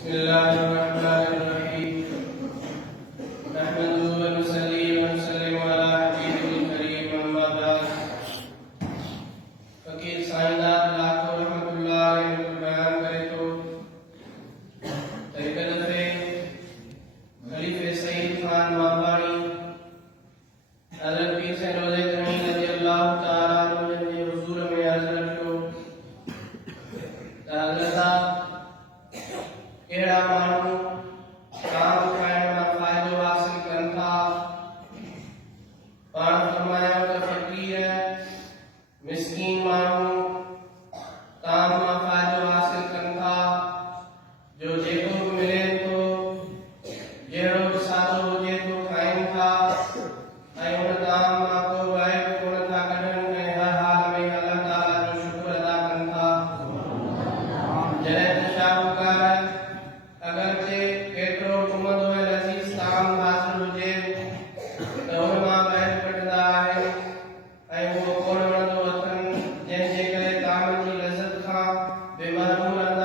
बिस्मिल्लाहिर्रहमानिर्रहीम नहमदुहु व नुसल्ली व नुसल्लिमु अला हबीबिल करीम अम्मा बाद फकीर साईनाथ लाखो रहमतुल्लाह अलैहि बयान करे तो तरीक़त पे खलीफे सईद खान माबानी हज़रत पीर से रोज़े करीम रज़ियल्लाहु तआला अन्हु ने हुजूर में अर्ज़ रखियो हज़रत केड़ा माण्हू काम खाइण मां फ़ाइदो हासिल कनि था। पाण फरमायो त फ़क़ीर मिस्कीन माण्हू काम मां फ़ाइदो हासिल कनि था जो जेको बि मिले थो जहिड़ो बि सादो हुजे थो खाइनि था ऐं उन ताम मां को बि ऐब कोन था कढनि ऐं हर हाल में अल्लाह ताला जो शुक्र अदा कनि था। जॾहिं त शाहूकार अगरचे केतिरो घुमंदो ऐं लज़ीज़ ताम हासिल हुजे त उन मां ॿाहिरि कढंदा आहिनि ऐं उहो कोन वणंदो अथनि जंहिंजे करे ताम जी लज़त खां बेमहरूम रहंदा